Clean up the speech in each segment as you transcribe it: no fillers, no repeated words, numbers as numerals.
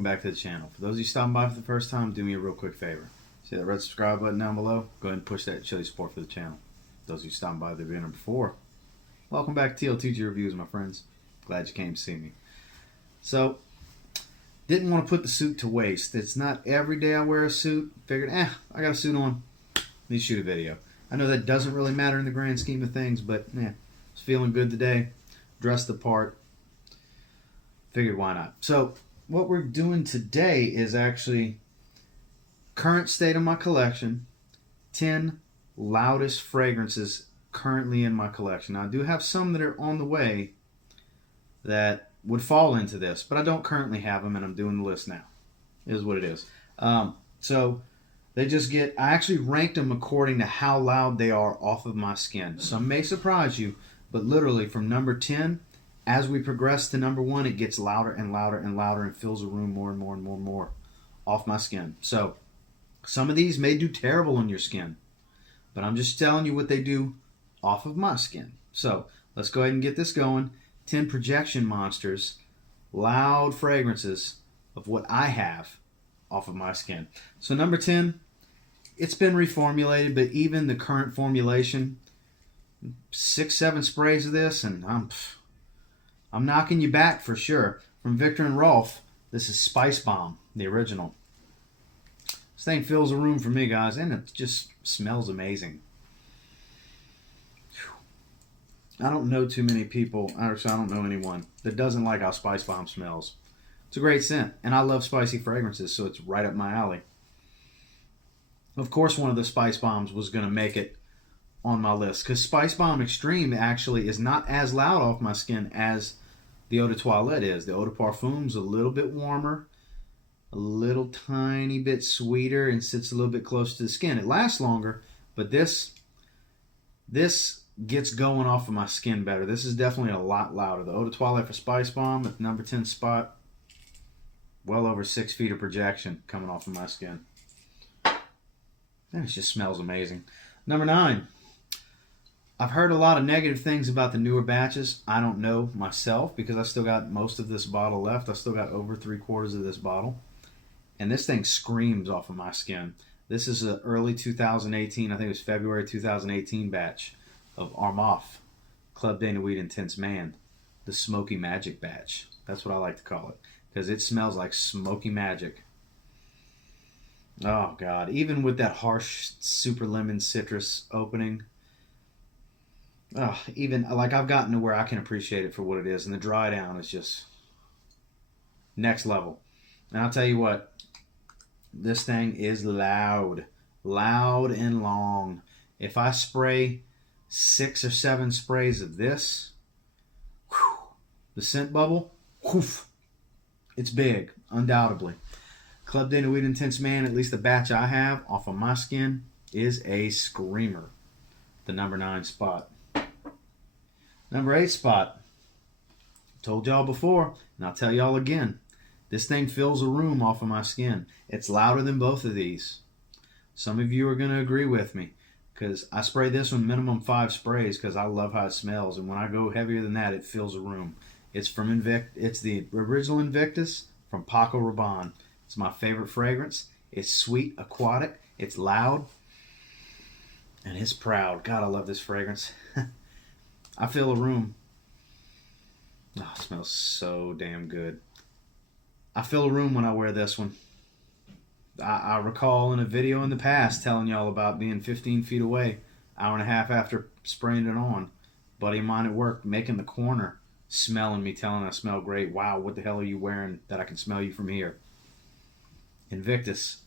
welcome back to the channel. For those of you stopping by for the first time, do me a real quick favor. See that red subscribe button down below? Go ahead and push that to show your support for the channel. Those of you stopping by the beginner before, welcome back to TLTG Reviews, my friends. Glad you came to see me. So, didn't want to put the suit to waste. It's not every day I wear a suit. Figured, I got a suit on. Need to shoot a video. I know that doesn't really matter in the grand scheme of things, but I was feeling good today. Dressed the part. Figured why not. So, what we're doing today is actually current state of my collection. 10 loudest fragrances currently in my collection. Now, I do have some that are on the way that would fall into this, but I don't currently have them, and I'm doing the list now. Is what it is. So they just get, I actually ranked them according to how loud they are off of my skin. Some may surprise you, but literally from number 10, as we progress to number 1, it gets louder and louder and louder and fills the room more and more and more and more off my skin. So some of these may do terrible on your skin, but I'm just telling you what they do off of my skin. So let's go ahead and get this going. 10 projection monsters, loud fragrances of what I have off of my skin. So number 10, it's been reformulated, but even the current formulation, 6-7 sprays of this, and I'm knocking you back for sure. From Viktor and Rolf, this is Spice Bomb, the original. This thing fills a room for me, guys, and it just smells amazing. I don't know too many people, actually I don't know anyone, that doesn't like how Spice Bomb smells. It's a great scent, and I love spicy fragrances, so it's right up my alley. Of course, one of the Spice Bombs was going to make it on my list, because Spice Bomb Extreme actually is not as loud off my skin as the Eau de Toilette is. The Eau de Parfum's a little bit warmer, a little tiny bit sweeter, and sits a little bit closer to the skin. It lasts longer, but this gets going off of my skin better. This is definitely a lot louder. The Eau de Toilette for Spice Bomb at the number 10 spot, well over 6 feet of projection coming off of my skin. And it just smells amazing. Number 9. I've heard a lot of negative things about the newer batches. I don't know myself because I still got most of this bottle left. I still got over 3/4 of this bottle. And this thing screams off of my skin. This is an early 2018, I think it was February 2018 batch of Armani, Club de Nuit Intense Man. The Smoky Magic batch. That's what I like to call it. Because it smells like smoky magic. Oh, God. Even with that harsh super lemon citrus opening. Oh, even, like, I've gotten to where I can appreciate it for what it is. And the dry down is just next level. And I'll tell you what. This thing is loud. Loud and long. If I spray 6 or 7 sprays of this, whew, the scent bubble, whew, it's big, undoubtedly. Club de Nuit Intense Man, at least the batch I have off of my skin, is a screamer. The number 9 spot. Number 8 spot. Told y'all before, and I'll tell y'all again. This thing fills a room off of my skin. It's louder than both of these. Some of you are going to agree with me, because I spray this one minimum 5 sprays because I love how it smells, and when I go heavier than that, it fills a room. It's from It's the original Invictus from Paco Rabanne. It's my favorite fragrance. It's sweet, aquatic, it's loud, and it's proud. God, I love this fragrance. I fill a room. Oh, it smells so damn good. I fill a room when I wear this one. I recall in a video in the past telling y'all about being 15 feet away, hour and a half after spraying it on. Buddy of mine at work making the corner, smelling me, telling I smell great. Wow, what the hell are you wearing that I can smell you from here? Invictus.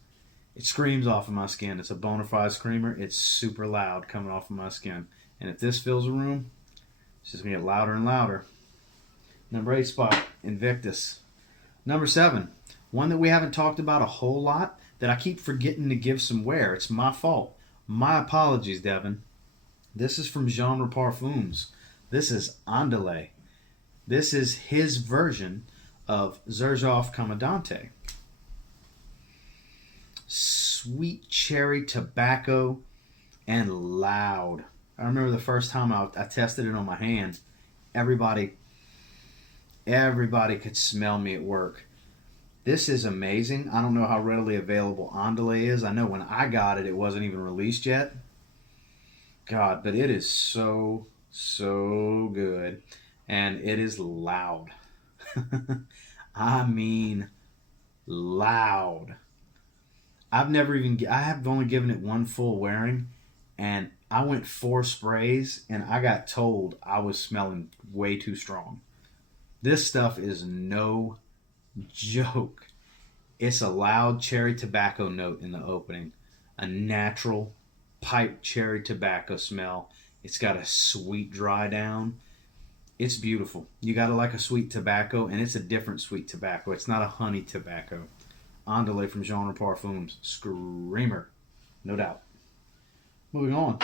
It screams off of my skin. It's a bona fide screamer. It's super loud coming off of my skin. And if this fills a room, it's just going to get louder and louder. Number 8 spot, Invictus. Number 7, one that we haven't talked about a whole lot that I keep forgetting to give some wear. It's my fault. My apologies, Devin. This is from Genre Parfums. This is Andale. This is his version of Zaharoff Commandante. Sweet cherry tobacco and loud. I remember the first time I tested it on my hand. Everybody could smell me at work. This is amazing. I don't know how readily available Andale is. I know when I got it, it wasn't even released yet. God, but it is so, so good. And it is loud. I mean, loud. I have only given it one full wearing, and I went 4 sprays, and I got told I was smelling way too strong. This stuff is no joke. It's a loud cherry tobacco note in the opening, a natural pipe cherry tobacco smell. It's got a sweet dry down. It's beautiful. You gotta like a sweet tobacco, and it's a different sweet tobacco. It's not a honey tobacco. Andale from Genre Parfums. Screamer. No doubt. Moving on.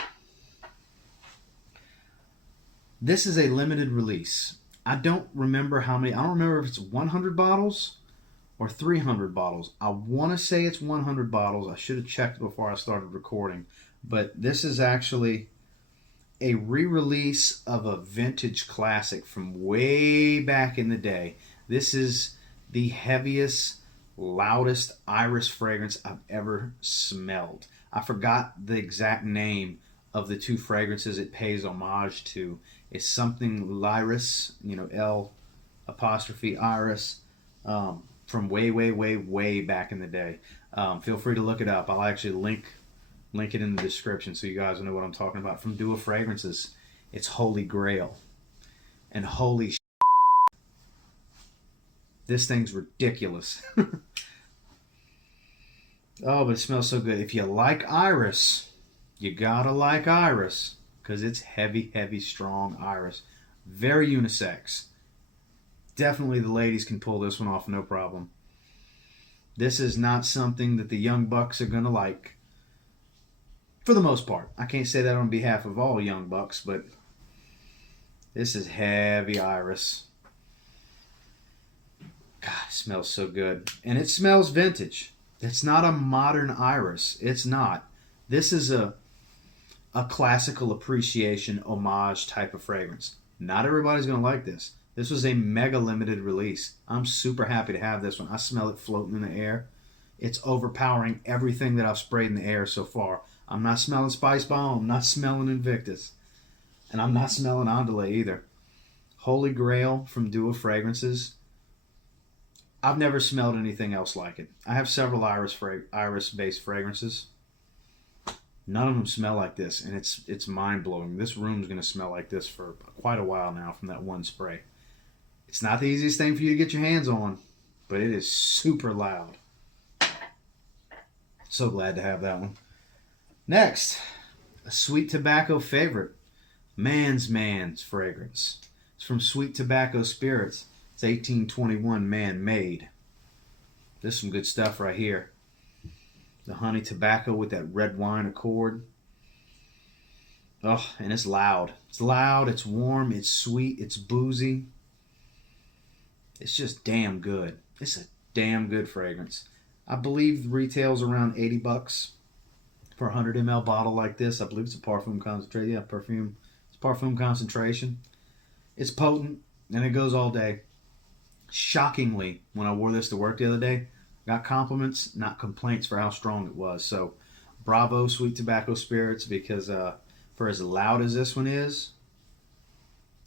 This is a limited release. I don't remember how many. I don't remember if it's 100 bottles or 300 bottles. I want to say it's 100 bottles. I should have checked before I started recording. But this is actually a re-release of a vintage classic from way back in the day. This is the heaviest, loudest iris fragrance I've ever smelled. I forgot the exact name of the two fragrances it pays homage to. It's something Lyris, L apostrophe Iris, from way, way, way, way back in the day. Feel free to look it up. I'll actually link it in the description so you guys know what I'm talking about. From Duo Fragrances, it's Holy Grail. And holy this thing's ridiculous. Oh, but it smells so good. If you like Iris, you gotta like Iris, because it's heavy, heavy, strong Iris. Very unisex. Definitely the ladies can pull this one off, no problem. This is not something that the young bucks are gonna like. For the most part. I can't say that on behalf of all young bucks, but this is heavy Iris. God, it smells so good. And it smells vintage. It's not a modern Iris. It's not. This is a classical appreciation, homage type of fragrance. Not everybody's going to like this. This was a mega limited release. I'm super happy to have this one. I smell it floating in the air. It's overpowering everything that I've sprayed in the air so far. I'm not smelling Spice Bomb. I'm not smelling Invictus. And I'm not smelling Andale either. Holy Grail from Duo Fragrances. I've never smelled anything else like it. I have several Iris-based fragrances. None of them smell like this, and it's mind-blowing. This room's going to smell like this for quite a while now from that one spray. It's not the easiest thing for you to get your hands on, but it is super loud. So glad to have that one. Next, a sweet tobacco favorite, Man's fragrance. It's from Sweet Tobacco Spirits. It's 1821 man-made. This is some good stuff right here. The honey tobacco with that red wine accord. Oh, and it's loud. It's loud, it's warm, it's sweet, it's boozy. It's just damn good. It's a damn good fragrance. I believe retails around 80 bucks for a 100 ml bottle like this. I believe it's a parfum concentration. Yeah, perfume. It's parfum concentration. It's potent, and it goes all day. Shockingly, when I wore this to work the other day, got compliments, not complaints, for how strong it was. So, bravo, Sweet Tobacco Spirits, because for as loud as this one is,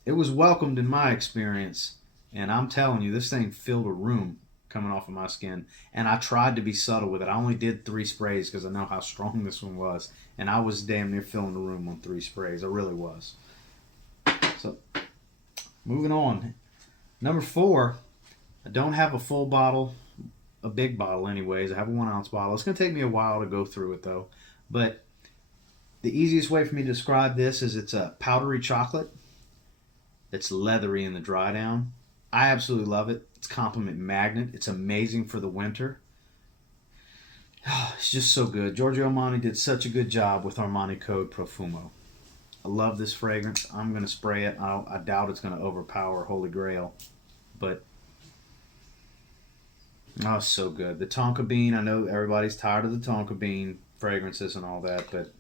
it was welcomed in my experience. And I'm telling you, this thing filled a room coming off of my skin. And I tried to be subtle with it. I only did 3 sprays because I know how strong this one was. And I was damn near filling the room on 3 sprays. I really was. So, moving on. Number 4. I don't have a full bottle, a big bottle anyways. I have a 1 ounce bottle. It's going to take me a while to go through it though. But the easiest way for me to describe this is it's a powdery chocolate that's leathery in the dry down. I absolutely love it. It's compliment magnet. It's amazing for the winter. Oh, it's just so good. Giorgio Armani did such a good job with Armani Code Profumo. I love this fragrance. I'm going to spray it. I doubt it's going to overpower Holy Grail. But oh, so good. The tonka bean, I know everybody's tired of the tonka bean fragrances and all that, but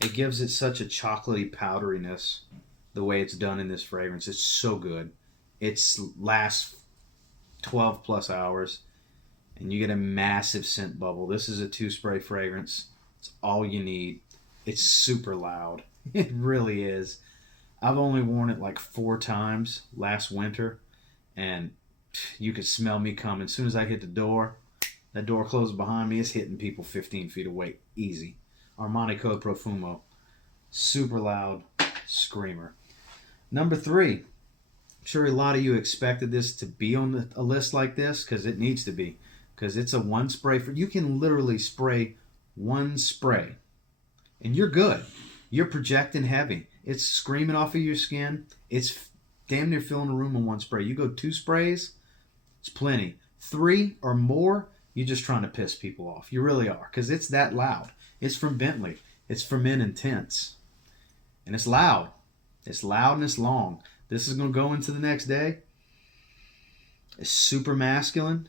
it gives it such a chocolatey powderiness the way it's done in this fragrance. It's so good. It lasts 12 plus hours, and you get a massive scent bubble. This is a 2-spray fragrance. It's all you need. It's super loud. It really is. I've only worn it like 4 times last winter, and you could smell me coming. As soon as I hit the door, that door closes behind me, it's hitting people 15 feet away. Easy. Armani code Profumo. Super loud screamer. Number 3. I'm sure a lot of you expected this to be on a list like this, because it needs to be. Because it's a 1 spray. You can literally spray 1 spray, and you're good. You're projecting heavy. It's screaming off of your skin. It's damn near filling a room in 1 spray. You go 2 sprays, it's plenty. 3 or more, you're just trying to piss people off. You really are, because it's that loud. It's from Bentley. It's for men intense. And it's loud. It's loud and it's long. This is going to go into the next day. It's super masculine,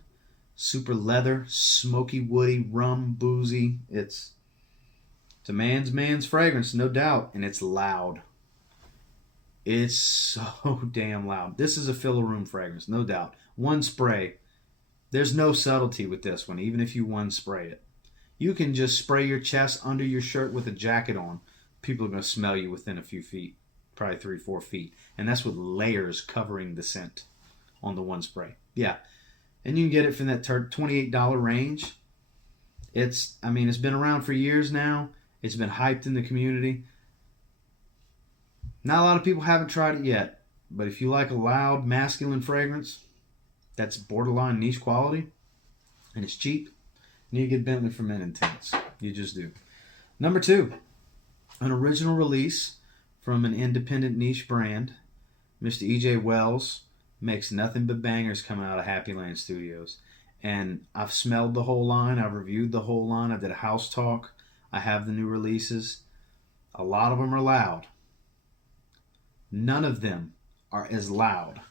super leather, smoky, woody, rum, boozy. It's a man's fragrance, no doubt. And it's loud. It's so damn loud. This is a fill a room fragrance, no doubt. 1 spray. There's no subtlety with this one, even if you 1 spray it. You can just spray your chest under your shirt with a jacket on. People are going to smell you within a few feet, probably 3-4 feet. And that's with layers covering the scent on the 1 spray. Yeah. And you can get it from that $28 range. It's been around for years now. It's been hyped in the community. Not a lot of people haven't tried it yet. But if you like a loud, masculine fragrance that's borderline niche quality, and it's cheap, you need to get Bentley for Men Intense. You just do. Number 2, an original release from an independent niche brand. Mr. E.J. Wells makes nothing but bangers coming out of Happyland Studios. And I've smelled the whole line. I've reviewed the whole line. I did a house talk. I have the new releases. A lot of them are loud. None of them are as loud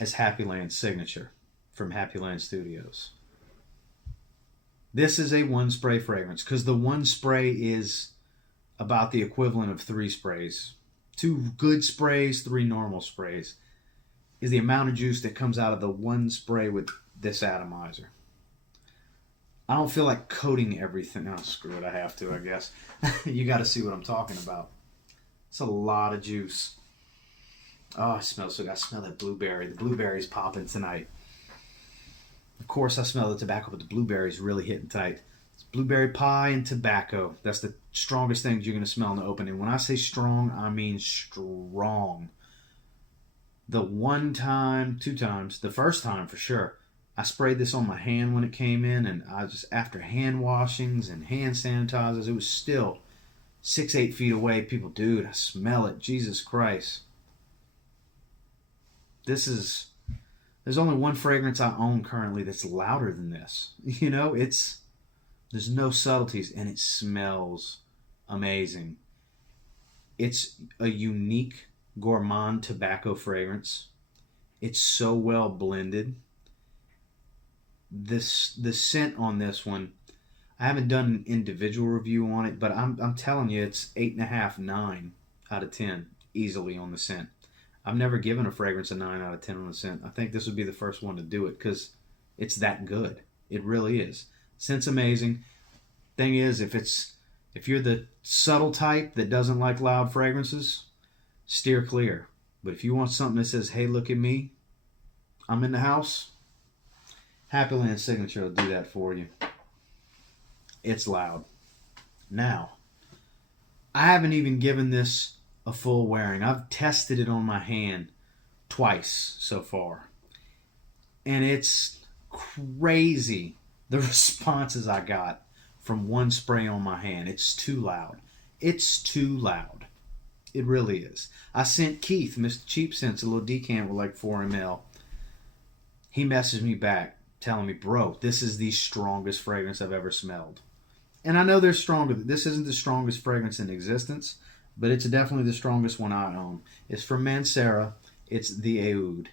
as Happyland Signature from Happyland Studios. This is a 1 spray fragrance, because the 1 spray is about the equivalent of 3 sprays. 2 good sprays, 3 normal sprays is the amount of juice that comes out of the 1 spray with this atomizer. I don't feel like coating everything. Oh, screw it, I have to, I guess. You got to see what I'm talking about. It's a lot of juice. Oh, I smell so good. I smell that blueberry. The blueberry's popping tonight. Of course, I smell the tobacco, but the blueberry's really hitting tight. It's blueberry pie and tobacco. That's the strongest things you're going to smell in the opening. When I say strong, I mean strong. The 1 time, 2 times, the first time for sure, I sprayed this on my hand when it came in, and I just, after hand washings and hand sanitizers, it was still 6-8 feet away. People, dude, I smell it. Jesus Christ. There's only 1 fragrance I own currently that's louder than this. You know, there's no subtleties, and it smells amazing. It's a unique gourmand tobacco fragrance. It's so well blended. The scent on this one, I haven't done an individual review on it, but I'm telling you, it's 8.5, 9 out of 10 easily on the scent. I've never given a fragrance a 9 out of 10 on the scent. I think this would be the first one to do it, because it's that good. It really is. Scent's amazing. Thing is, if you're the subtle type that doesn't like loud fragrances, steer clear. But if you want something that says, hey, look at me, I'm in the house, Happyland Signature will do that for you. It's loud. Now, I haven't even given this a full wearing. I've tested it on my hand twice so far. And it's crazy the responses I got from 1 spray on my hand. It's too loud. It's too loud. It really is. I sent Keith, Mr. Cheap Sense, a little decant with like 4 ml. He messaged me back telling me, bro, this is the strongest fragrance I've ever smelled. And I know they're stronger. This isn't the strongest fragrance in existence, but it's definitely the strongest one I own. It's from Mancera. It's the Oud,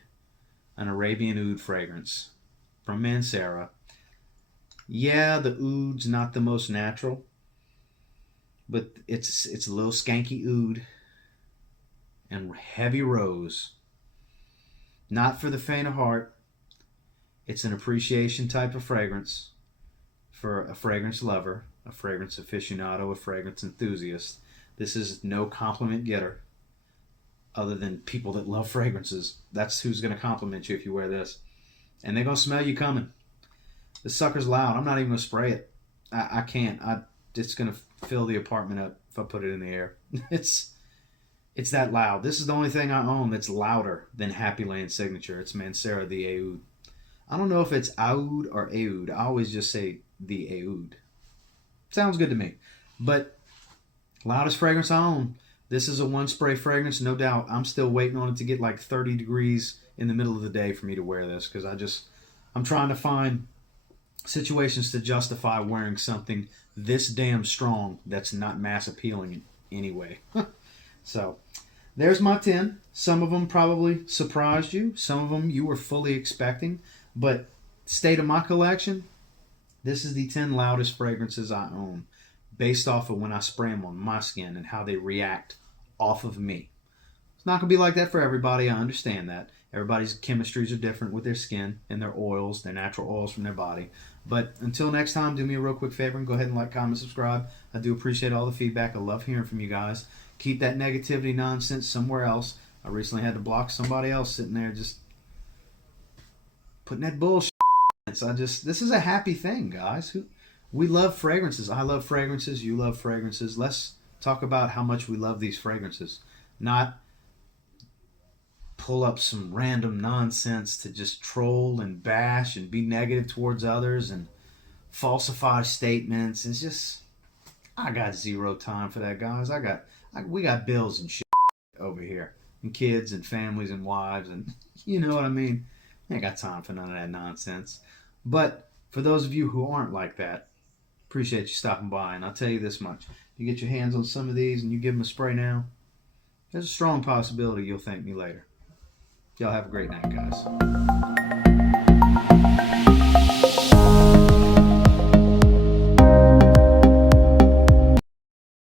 an Arabian oud fragrance from Mancera. Yeah, the oud's not the most natural, but it's a little skanky oud and heavy rose. Not for the faint of heart. It's an appreciation type of fragrance for a fragrance lover, a fragrance aficionado, a fragrance enthusiast. This is no compliment getter other than people that love fragrances. That's who's going to compliment you if you wear this. And they're going to smell you coming. The sucker's loud. I'm not even going to spray it. I can't. It's going to fill the apartment up if I put it in the air. It's that loud. This is the only thing I own that's louder than Happyland Signature. It's Mancera the Oud. I don't know if it's Oud or Oud. I always just say the Oud. Sounds good to me. But loudest fragrance I own. This is a one spray fragrance, no doubt. I'm still waiting on it to get like 30 degrees in the middle of the day for me to wear this, because I'm trying to find situations to justify wearing something this damn strong that's not mass appealing anyway. So there's my 10. Some of them probably surprised you. Some of them you were fully expecting. But state of my collection, this is the 10 loudest fragrances I own, based off of when I spray them on my skin and how they react off of me. It's not going to be like that for everybody. I understand that. Everybody's chemistries are different with their skin and their oils, their natural oils from their body. But until next time, do me a real quick favor and go ahead and like, comment, subscribe. I do appreciate all the feedback. I love hearing from you guys. Keep that negativity nonsense somewhere else. I recently had to block somebody else sitting there just putting that bullshit. So this is a happy thing, guys. We love fragrances. I love fragrances. You love fragrances. Let's talk about how much we love these fragrances. Not pull up some random nonsense to just troll and bash and be negative towards others and falsify statements. It's just, I got zero time for that, guys. We got bills and shit over here, and kids and families and wives, and you know what I mean. I ain't got time for none of that nonsense. But for those of you who aren't like that, appreciate you stopping by. And I'll tell you this much: if you get your hands on some of these and you give them a spray now, there's a strong possibility you'll thank me later. Y'all have a great night, guys.